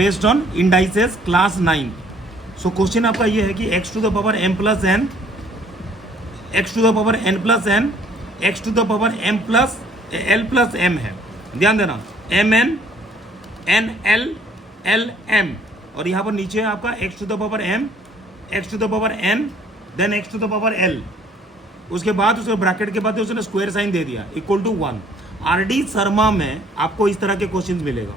Based on indices class 9। So question आपका ये है कि x to the power m plus n, x to the power n plus n, x to the power m plus l plus m है। ध्यान देना m n n l l m, और यहाँ पर नीचे है आपका x to the power m, x to the power n, then x to the power l, उसके बाद उसके ब्रैकेट के बाद उसने स्क्वायर साइन दे दिया इक्वल टू 1। आरडी शर्मा में आपको इस तरह के क्वेश्चंस मिलेगा।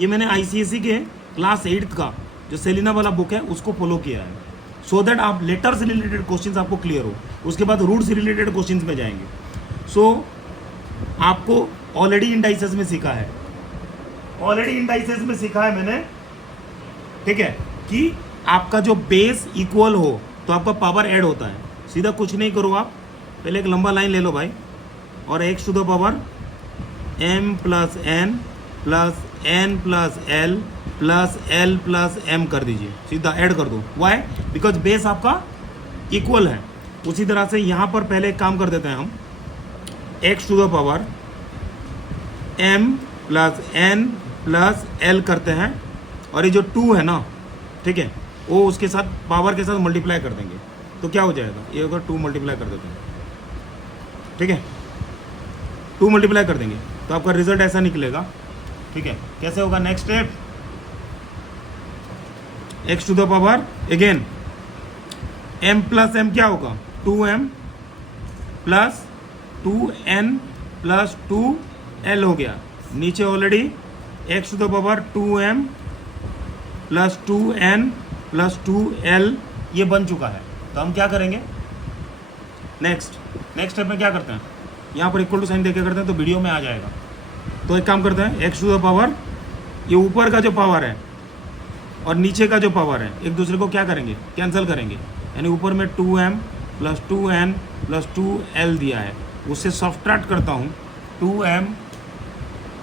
ये मैंने आईसीएसई के क्लास 8 का जो सेलिना वाला बुक है उसको फॉलो किया है, सो दैट आप लेटर से रिलेटेड क्वेश्चंस आपको क्लियर हो। उसके बाद रूट से रिलेटेड क्वेश्चंस में जाएंगे। सो आपको ऑलरेडी इंडाइसेस में सीखा है, ऑलरेडी इंडाइसेस में सीखा है मैंने, ठीक है, कि आपका जो बेस इक्वल हो तो आपका पावर ऐड होता है। सीधा कुछ नहीं करो आप, पहले एक लंबा लाइन ले लो भाई, और x to the power m plus n plus n plus l plus l plus m कर दीजिए, सीधा ऐड कर दो। वाई? बिकॉज बेस आपका इक्वल है। उसी तरह से यहाँ पर पहले एक काम कर देते हैं हम, x to the power m plus n plus l करते हैं, और ये जो 2 है ना, ठीक है, वो उसके साथ पावर के साथ मल्टीप्लाई कर देंगे, तो क्या हो जाएगा, ये अगर 2 मल्टीप्लाई कर देते हैं, ठीक है, 2 मल्टीप्लाई कर देंगे तो आपका रिजल्ट ऐसा निकलेगा, ठीक है। कैसे होगा next step, x to the power again m plus m क्या होगा, 2m plus 2n plus 2l हो गया। नीचे already x to the power 2m plus 2n plus 2l ये बन चुका है। तो हम क्या करेंगे नेक्स्ट स्टेप में क्या करते हैं, यहाँ पर इक्वल टू साइन देके करते हैं तो वीडियो में आ जाएगा। तो एक काम करते हैं, x टू द पावर ये ऊपर का जो पावर है और नीचे का जो पावर है एक दूसरे को क्या करेंगे, कैंसिल करेंगे, यानी ऊपर में 2m plus 2n plus 2l दिया है, उससे सब्ट्रैक्ट करता हूँ 2m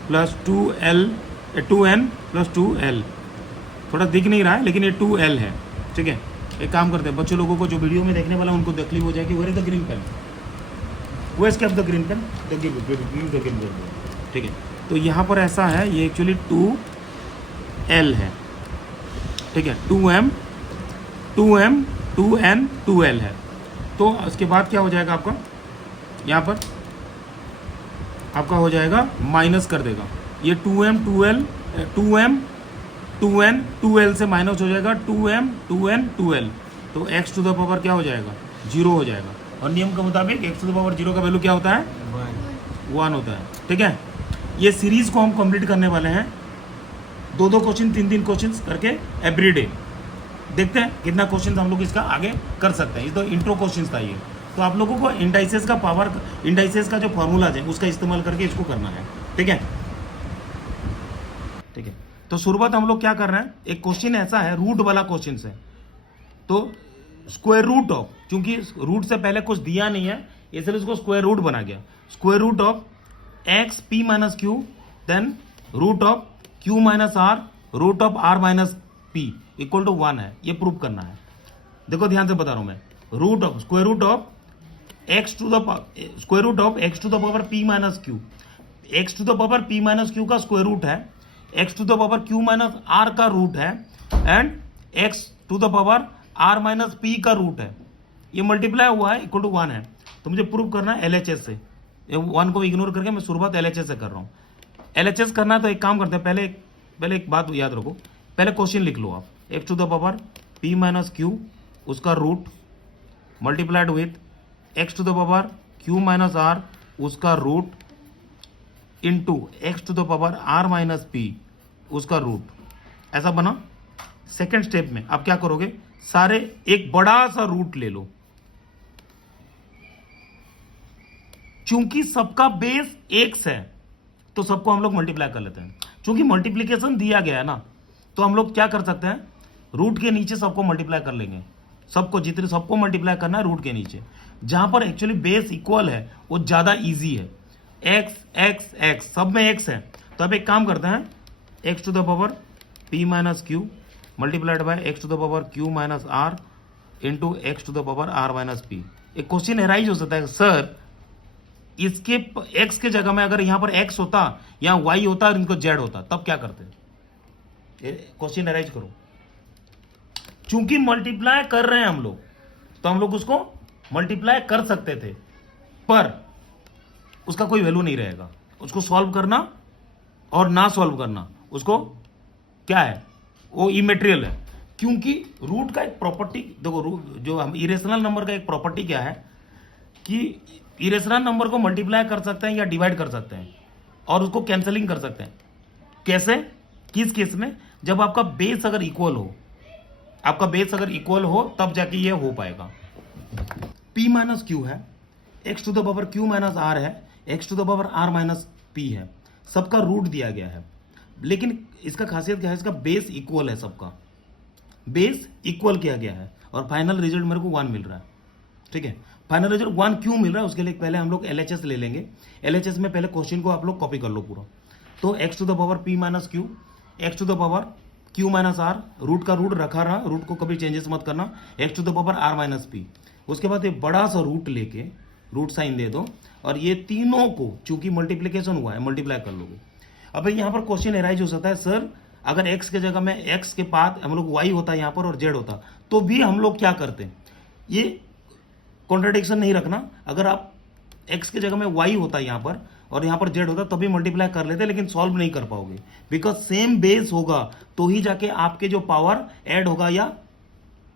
plus 2n plus 2l। थोड़ा दिख नहीं रहा है लेकिन ये 2l है, ठीक है। एक काम करते हैं, बच्चों लोगों को जो वीडियो में देखने वाला उनको तकलीफ हो जाएगी। Where is the green pen, where is the green pen, the green pen, ठीक है। तो यहाँ पर ऐसा है, ये एक्चुअली 2l है, ठीक है, 2m 2n 2l है। तो उसके बाद क्या हो जाएगा आपका, यहाँ पर आपका हो जाएगा माइनस कर देगा, ये 2m 2l से माइनस हो जाएगा 2m 2n 2l, तो x टू द पावर क्या हो जाएगा, 0 हो जाएगा। और नियम के मुताबिक x टू द पावर 0 का वैल्यू क्या होता है, 1 होता है, ठीक है। ये सीरीज को हम कंप्लीट करने वाले हैं, 2 क्वेश्चन 3 क्वेश्चन करके एवरीडे। देखते हैं कितना क्वेश्चन हम लोग इसका आगे कर सकते हैं। ये तो इंट्रो क्वेश्चन था ये, तो आप लोगों को इंडाइसेस का पावर, इंडाइसेस का जो फॉर्मूलाज है उसका इस्तेमाल करके इसको करना है, ठीक है, ठीक है। तो शुरुआत हम लोग क्या कर रहे हैं, एक क्वेश्चन ऐसा है, रूट वाला क्वेश्चन है, तो स्क्वायर रूट ऑफ, क्योंकि रूट से पहले कुछ दिया नहीं है इसलिए उसको स्क्वायर रूट बना गया। Square root of x p minus q, then root of q minus r, root of r minus p equal to 1 है, ये प्रूव करना है। देखो ध्यान से बता रहा हूं मैं, root of square root of x to the square root of x to the power p minus q, x to the power p minus q का स्क्वायर रूट है, x to the power q minus r का root है, and x to the power r minus p का root है, ये multiply हुआ है equal to 1 है। तो मुझे प्रूव करना है एलएचएस से, 1 को इग्नोर करके मैं शुरुआत एलएचएस से कर रहा हूँ। एलएचएस करना है तो एक काम करते हैं, पहले एक बात याद रखो, पहले क्वेश्चन लिख लो आप, x to the power p minus q उसका root multiplied with x to the power q minus r उसका root into x to the power r minus p उसका रूट, ऐसा बना। सेकेंड स्टेप में आप क्या करोगे, सारे एक बड़ा सा रूट ले लो, चूंकि सबका बेस x है तो सबको हम लोग मल्टीप्लाई कर लेते हैं। चूंकि मल्टीप्लीकेशन दिया गया है ना, तो हम लोग क्या कर सकते हैं, रूट के नीचे सबको मल्टीप्लाई कर लेंगे, सबको मल्टीप्लाई करना है रूट के नीचे, जहां पर एक्चुअली बेस इक्वल है वो ज्यादा इजी है। x सब में x है, तो अब एक काम करते हैं, x to the power p minus q multiplied by x to the power q minus r into x to the power r minus p। एक क्वेश्चन एराइज हो सकता है, सर इसके x के जगह में अगर यहाँ पर x होता या y होता और इनको z होता, तब क्या करते? क्वेश्चन अराइज करो। चूंकि मल्टीप्लाई कर रहे हैं हम लोग, तो हम लोग उसको मल्टीप्लाई कर सकते थे, पर उसका कोई वैल्यू नहीं रहेगा। उसको सॉल्व करना और ना सॉल्व करना, उसको क्या है, वो इमेटेरियल है। क्योंकि रूट का एक प्रॉपर्टी देखो, जो हम इरेशनल नंबर का एक प्रॉपर्टी क्या है कि इरेशनल नंबर को मल्टीप्लाई कर सकते हैं या डिवाइड कर सकते हैं और उसको कैंसलिंग कर सकते हैं। कैसे? किस केस में? जब आपका बेस अगर इक्वल हो, आपका बेस अगर इक्वल हो तब जाके ये हो पाएगा। p माइनस क्यू है, x to the power q minus r है, x to the power r minus p है, सबका रूट दिया गया है। लेकिन इसका खासियत क्या है, इसका बेस इक्वल है, सबका बेस इक्वल किया गया है और फाइनल रिजल्ट मेरे को 1 मिल रहा है। ठीक है, फाइनल रिजल्ट 1 क्यों मिल रहा है, उसके लिए पहले हम लोग LHS ले लेंगे। LHS में पहले क्वेश्चन को आप लोग कॉपी कर लो पूरा। तो x to the power p minus q, x to the power q minus r, root का रूट रखा रहा, रूट को कभी चेंजेस मत करना, x to the power r minus p। उसके बाद एक बड़ा सा रूट लेके रूट साइन दे दो और ये तीनों को, चूंकि मल्टीप्लीकेशन हुआ है, मल्टीप्लाई कर लोगे। अब यहाँ पर क्वेश्चन एराइज हो सकता है, सर अगर x के जगह में x के बाद हम लोग y होता यहाँ पर और z होता, तो भी हम लोग क्या करते, ये कॉन्ट्राडिक्शन नहीं रखना। अगर आप x के जगह में y होता यहाँ पर और यहाँ पर z होता, तभी मल्टीप्लाई कर लेते, लेकिन सॉल्व नहीं कर पाओगे, बिकॉज सेम बेस होगा तो ही जाके आपके जो पावर ऐड होगा या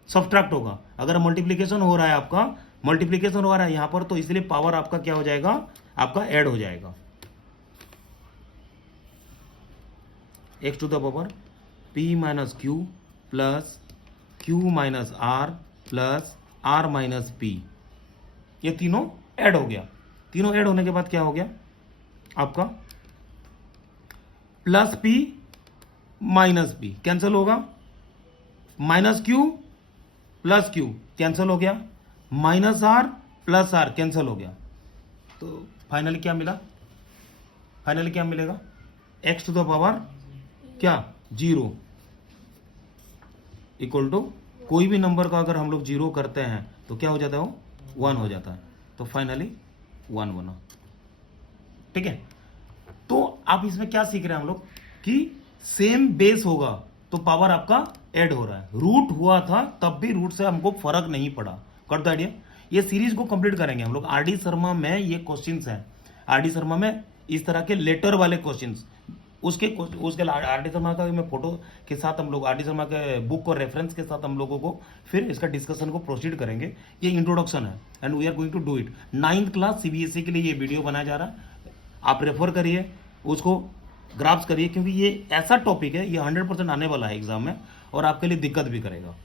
सब्ट्रैक्ट होगा। अगर मल्टीप्लीकेशन हो रहा है, आपका मल्टीप्लीकेशन हो रहा है यहाँ पर, तो इसलिए पावर आपका क्या हो जाएगा, आपका ऐड हो जाएगा। x to the power p minus q plus q minus r plus r minus p, ये तीनों ऐड हो गया। तीनों ऐड होने के बाद क्या हो गया आपका, plus p minus p cancel होगा, minus q plus q cancel हो गया, minus r plus r cancel हो गया। तो फाइनली क्या मिला, फाइनली क्या मिलेगा, x टू द पावर क्या 0 इक्वल टू कोई भी नंबर का अगर हम लोग 0 करते हैं तो क्या हो जाता है, वो 1 हो जाता है। तो फाइनली 1 बना। ठीक है, तो आप इसमें क्या सीख रहे हैं हम लोग कि सेम बेस होगा तो पावर आपका ऐड हो रहा है। रूट हुआ था तब भी रूट से हमको फर्क नहीं पड़ा। कर दो आइडिया। ये सीरीज को कंप्लीट करेंगे हम लोग। RD शर्मा में ये क्वेश्चंस हैं, RD शर्मा में इस तरह के लेटर वाले क्वेश्चंस, उसके RD शर्मा का मैं फोटो के साथ हम लोग RD शर्मा के बुक और रेफरेंस के साथ हम लोगों को फिर इसका डिस्कशन को प्रोसीड करेंगे। ये इंट्रोडक्शन है and we are going to do it. 9th class CBSE के लिए ये वीडियो बनाया जा रहा है, आप रेफर करिए, उसको ग्राफ्स करिए, क्योंकि ये ऐसा टॉपिक है, ये 100% आने वाला है एग्जाम में और आपके लिए दिक्कत भी करेगा।